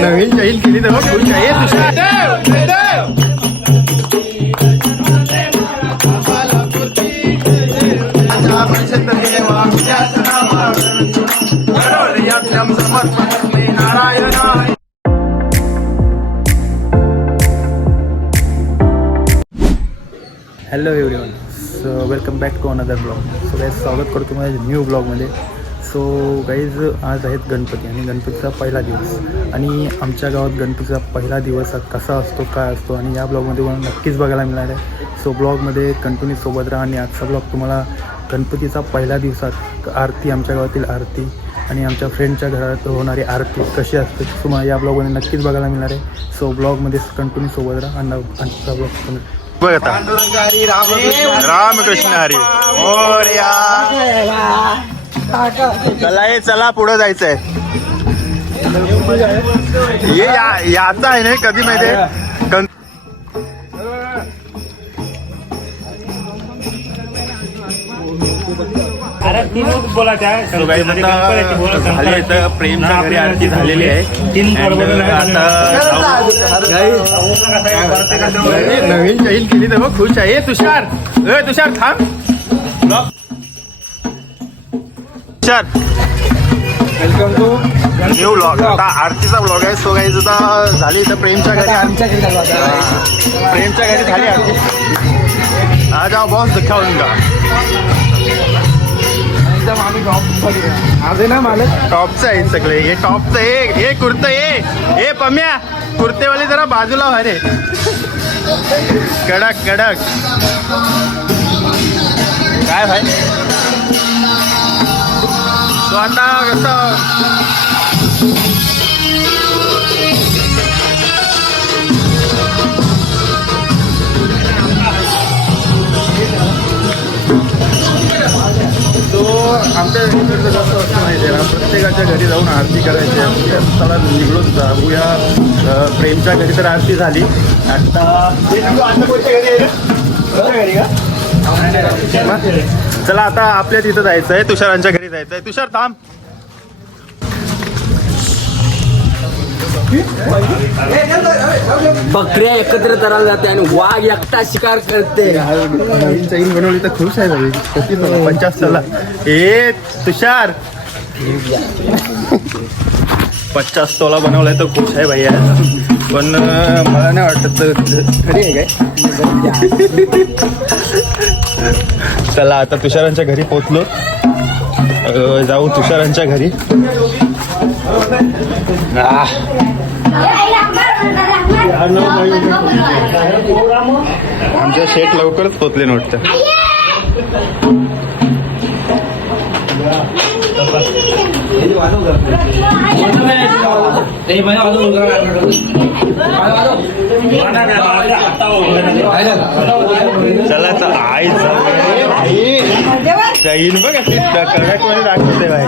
नवीन जाईल केली तर खुश आहे hello everyone so welcome back to another blog so guys स्वागत करतो माझ्या न्यू ब्लॉगमध्ये सो गाईज आज आहेत गणपती आणि गणपतीचा पहिला दिवस. आणि आमच्या गावात गणपतीचा पहिला दिवस कसा असतो काय असतो आणि या ब्लॉगमध्ये मला नक्कीच बघायला मिळणार आहे. सो ब्लॉगमध्ये कंटिन्यू सोबत राहा आणि आजचा ब्लॉग तुम्हाला गणपतीचा पहिल्या दिवसात आरती आमच्या गावातील आरती आणि आमच्या फ्रेंडच्या घरात होणारी आरती कशी असते तुम्हाला या ब्लॉगमध्ये नक्कीच बघायला मिळणार आहे. सो ब्लॉगमध्ये कंटिन्यू सोबत राहा आणि आजचा ब्लॉग बघ आता. रामकृष्ण हरी मोरया चला हे चला पुढे जायचंय. हे या- याचा आहे ना कधी माहितीये? प्रेमच्या घरी आरती झालेली आहे. अरे, नवीन जाईल केली तर खुश आहे. तुषार. तुषार थांब. Tushar welcome to new blog आता आरतीचा ब्लॉग आहे. सो काही आता झाली इथं प्रेमच्या घरी. आमच्या प्रेमच्या घरी झाली आरती. आज जाओ बॉस दिखाऊंगा आज ना मला टॉपचं आहे सगळे. हे टॉपचं हे हे कुर्तं हे. हे पम्या. कुर्तेवाले जरा बाजूला व्हा रे. कडक कडक. काय भाई? आमच्या इकडचं जास्त असं माहिती आहे ना प्रत्येकाच्या घरी जाऊन आरती करायची आहे निघून निघडून जाऊया प्रेमच्या घरी तर आरती झाली. आता चला आता आपल्या तिथं जायचं आहे तुषारांच्या घरी जायचं आहे तुषार थांब. बकऱ्या एकत्र करायला जाते आणि वाघ एकटा शिकार करते. नवीन चैन बनवली तर खुश आहे भाई. चला ए तुषार. पचास तोला बनवलाय तर खुश आहे भाई पण मला नाही वाटत तर खरी आहे काय? चला आता तुषारांच्या घरी पोचलो. जाऊ तुषारांच्या घरी. आमच्या शेट लवकरच पोचले नव्हतं चला तर आईचा चैन बघ अशी कडकमध्ये दाखवते भाई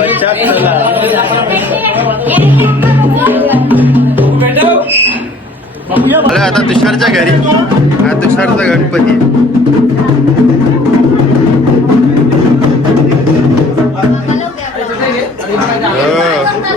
पश्चात चला आता तुषारच्या घरी. हा तुषारचा गणपती. हो.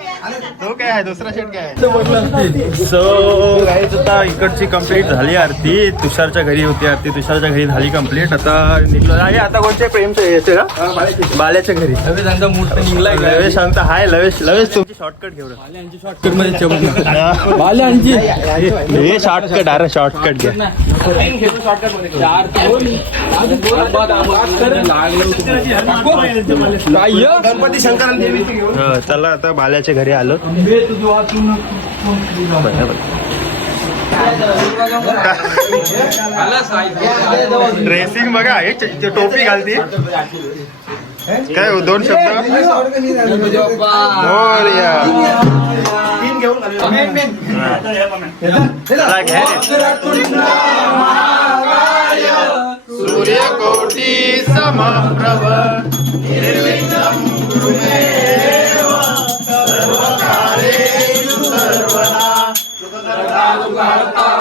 तो काय आहे? दुसरा शेट काय आहे? सो गाईज आता इकडची कंप्लीट झाली आरती. तुषारच्या घरी होती आरती. तुषारच्या घरी झाली कंप्लीट आता निघलो. आहे आता कोणत्या प्रेमच्या याचे का? बाल्याच्या घरी. त्यांचा मूड तर निघलाय लवेश सांगता हाय लवेश लवेश तुमची शॉर्टकट घेऊ शॉर्टकटमध्ये हे. शॉर्टकट अरे शॉर्टकट घ्या चार गणपती हं, चला आता बाल्याच्या घरी आलो. ड्रेसिंग बघा हे टोपी घालती. काय हो, दोन शब्द? सूर्यकोटी समप्रभ. निर्विघ्नं कुरु मे हे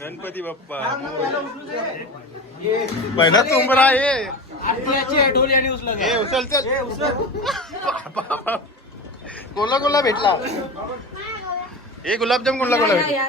गणपती बाप्पा. पहिला तुंबरा आहे ए, उचल चल. कोला कोला भेटला? ए गुलाबजाम कोणला कोणला भेटला?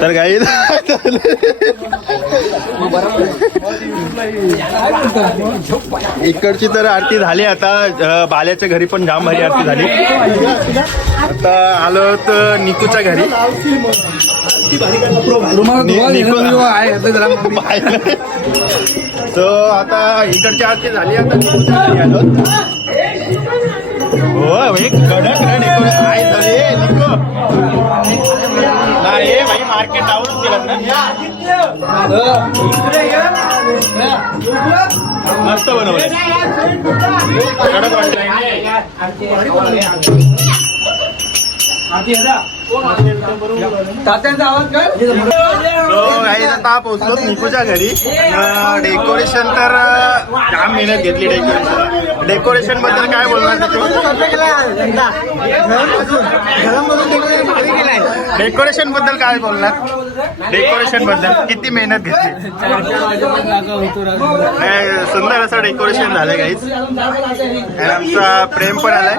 तर काही इकडची तर आरती झाली आता बाल्याच्या घरी पण जाम भारी आरती झाली. आता आलो तर निकूच्या घरी. तो आता इकडची आरती झाली आता निकूच्या घरी आलो. हो एक कडक रे निको काय झाले? निको नाही हे भाई मार्केट डाऊनच केलं ना. मस्त बनवलं. कडक तात्यांचा आवाज काय? काही आता पोहोचलो निकूच्या घरी. डेकोरेशन तर जाम मेहनत घेतली डेकोरेशन डेकोरेशनबद्दल काय बोलणार डेकोरेशनबद्दल काय बोलणार? डेकोरेशनबद्दल किती मेहनत घेतली? नाही, सुंदर असं डेकोरेशन झालंय काहीच आणि आमचा प्रेम पण आलाय.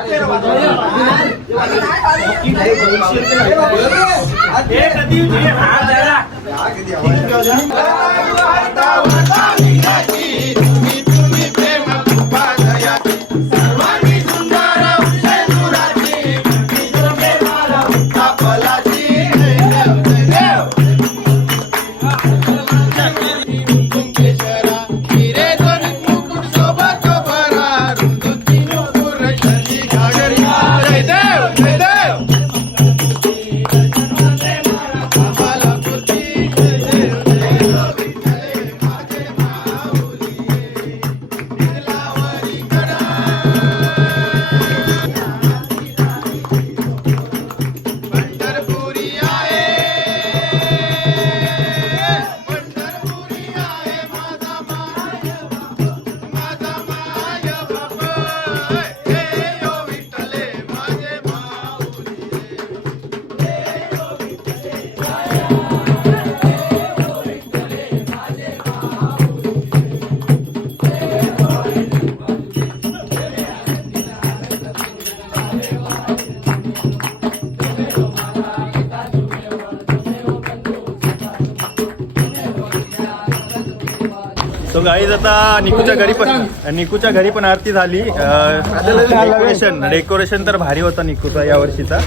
सो गाईज आता निकूच्या घरी पण निकूच्या घरी पण आरती झाली. डेकोरेशन डेकोरेशन तर भारी होता निकूचा या वर्षीचा.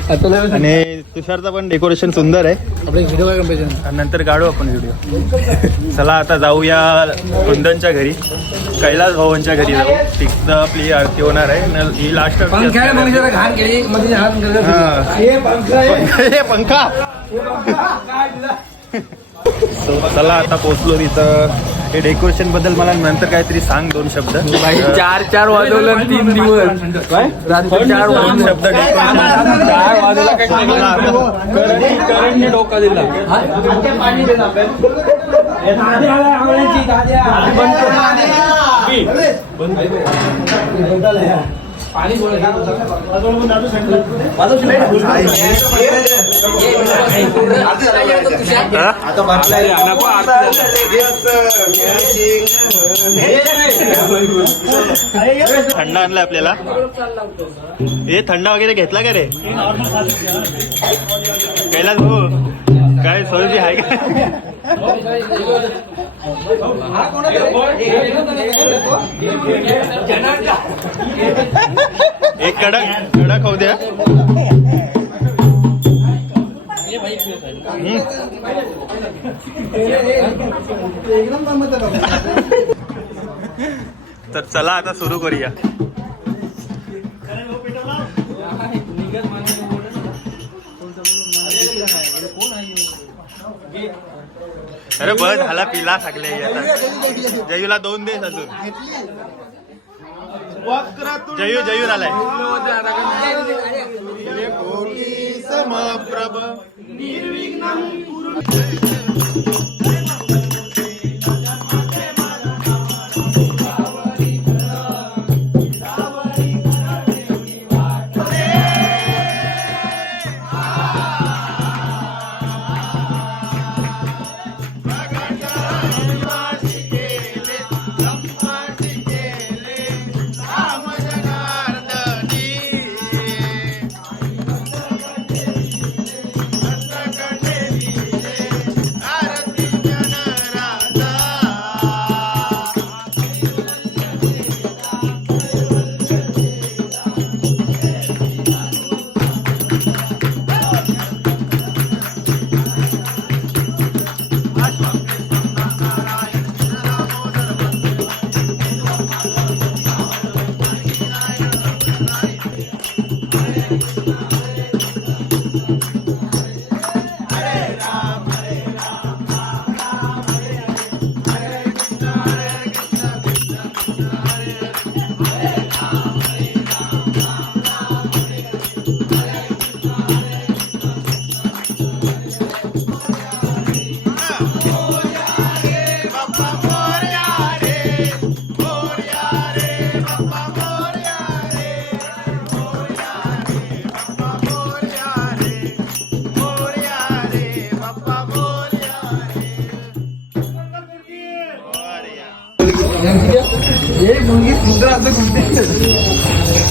आणि तुषारचा पण डेकोरेशन सुंदर आहे. नंतर काढू आपण व्हिडिओ चला आता जाऊया कुंदनच्या घरी. कैलास भावांच्या घरी जाऊ. फिक्स आपली आरती होणार आहे. न- ही लास्ट हे. पंखा चला आता पोहोचलो तिथं. हे डेकोरेशनबद्दल मला नंतर काहीतरी सांग दोन शब्द. चार चार वाजवलं तीन दिवस. काय? रात्री चार दोन शब्द. चार वाजवला. काय करंट करंटने थंड आणलं आपल्याला. हे थंड वगैरे घेतला का रे? कैलास भाऊ काय सोयी आहे का? एक कडक कडक होऊ द्या. तर चला आता सुरू करूया. अरे बस झाला पिला सगळे आता जयूला दोन दिवस अजून. जयू जयू आलाय समप्रभ.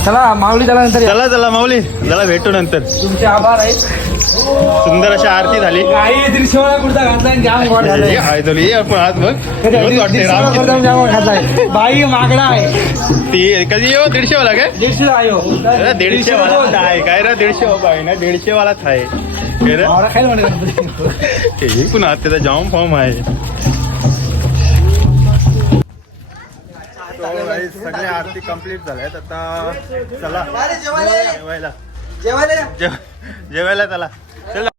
चला माऊली त्याला नंतर चला चला माऊली. चला भेटू नंतर. तुमचे आभार आहेत. सुंदर अशी आरती झाली. कुर्ता घातलाय जाम गोड झालाय हे आहे आज बघ. जाम घातलाय. बाई मागणा आहे. ती कधी येऊ? दीडशे वाला काय दीडशे आयो अरे, दीडशे वाला आहे. काय रे दीडशे आहे ना? दीडशे वालाच आहे काय रे? हे पुन्हा त्याचा जाम फॉर्म आहे. सगळे आरती कंप्लीट झाल्यात आता चला. जेवायला जेव- जेवायला चला चला.